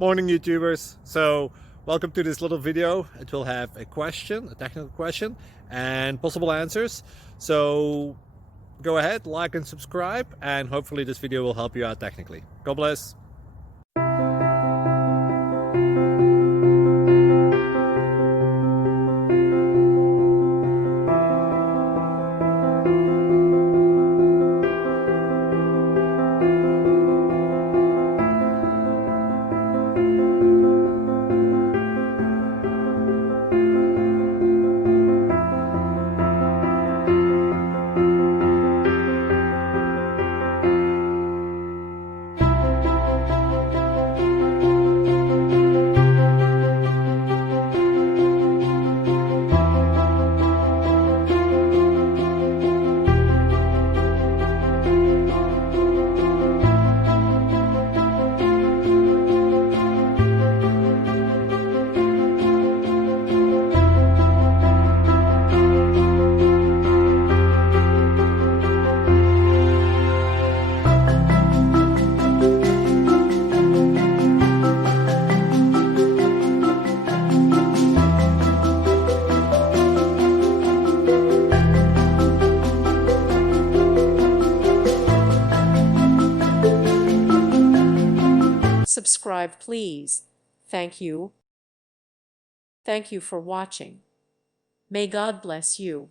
Morning, YouTubers. So welcome to this little video. It will have a question, a technical question, and possible answers. So go ahead, like and subscribe, and hopefully this video will help you out technically. God bless. Subscribe, please. Thank you. Thank you for watching. May God bless you.